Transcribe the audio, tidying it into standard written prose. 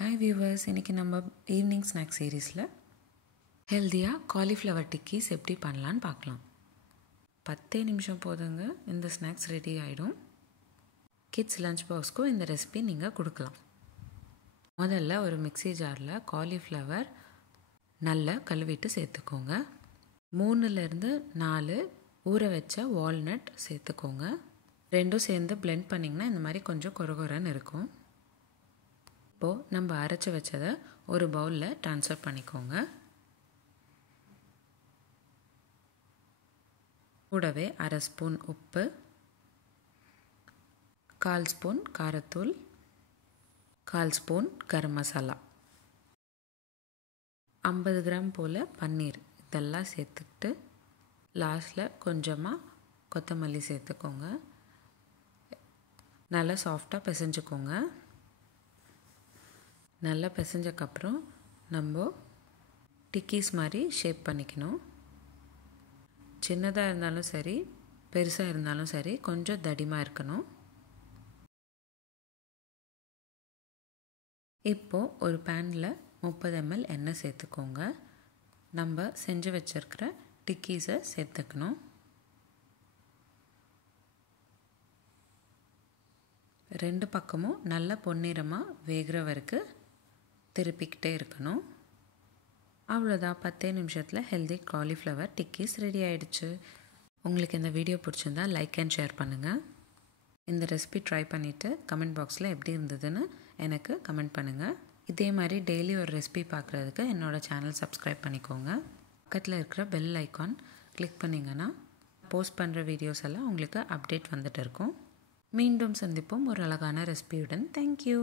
Hi viewers, இன்னைக்கு நம்ம evening snack சீரீஸில் ஹெல்த்தியாக காலிஃப்ளவர் டிக்கீஸ் எப்படி பண்ணலான்னு பார்க்கலாம். 10 நிமிஷம் போதுங்க, இந்த ஸ்நாக்ஸ் ரெடி ஆகிடும். கிட்ஸ் லஞ்ச் பாக்ஸ்க்கும் இந்த ரெசிபி நீங்கள் கொடுக்கலாம். முதல்ல ஒரு மிக்ஸி ஜாரில் காலிஃப்ளவர் நல்லா கழுவிட்டு சேர்த்துக்கோங்க. 3-4 ஊற வச்ச வால்நட் சேர்த்துக்கோங்க. ரெண்டும் சேர்ந்து பிளெண்ட் பண்ணிங்கன்னா இந்த மாதிரி கொஞ்சம் கொரகொரன்னு இருக்கும். இப்போது நம்ம அரைச்சி வச்சதை ஒரு பவுலில் ட்ரான்ஸ்ஃபர் பண்ணிக்கோங்க. கூடவே 1/2 ஸ்பூன் உப்பு, 1/4 spoon காரத்தூள், 1/4 spoon garam masala, 50 gram போல் பன்னீர் இதெல்லாம் சேர்த்துக்கிட்டு லாஸ்ட்டில் கொஞ்சமாக கொத்தமல்லி சேர்த்துக்கோங்க. நல்லா சாஃப்டாக பிசைஞ்சுக்கோங்க. நல்லா பிசைஞ்சக்கப்புறம் நம்ம டிக்கீஸ் மாதிரி ஷேப் பண்ணிக்கணும். சின்னதாக இருந்தாலும் சரி, பெருசாக இருந்தாலும் சரி, கொஞ்சம் தடிமாக இருக்கணும். இப்போது ஒரு பேனில் 30 ml எண்ணெய் சேர்த்துக்கோங்க. நம்ம செஞ்சு வச்சுருக்கிற டிக்கீஸை சேர்த்துக்கணும். ரெண்டு பக்கமும் நல்ல பொன்னிறமாக வேகிற வரைக்கும் திருப்பிக்கிட்டே இருக்கணும். அவ்வளோதான், 10 நிமிஷத்தில் ஹெல்தி காலிஃப்ளவர் டிக்கீஸ் ரெடி ஆகிடுச்சு. உங்களுக்கு இந்த வீடியோ பிடிச்சிருந்தா லைக் அண்ட் ஷேர் பண்ணுங்கள். இந்த ரெசிபி ட்ரை பண்ணிவிட்டு கமெண்ட் பாக்ஸில் எப்படி இருந்ததுன்னு எனக்கு கமெண்ட் பண்ணுங்கள். இதே மாதிரி டெய்லி ஒரு ரெசிபி பார்க்குறதுக்கு என்னோடய சேனல் சப்ஸ்கிரைப் பண்ணிக்கோங்க. பக்கத்தில் இருக்கிற பெல் ஐக்கான் கிளிக் பண்ணிங்கன்னா போஸ்ட் பண்ணுற வீடியோஸ் எல்லாம் உங்களுக்கு அப்டேட் வந்துட்டு இருக்கும். மீண்டும் சந்திப்போம் ஒரு அழகான ரெசிபியுடன். தேங்க்யூ.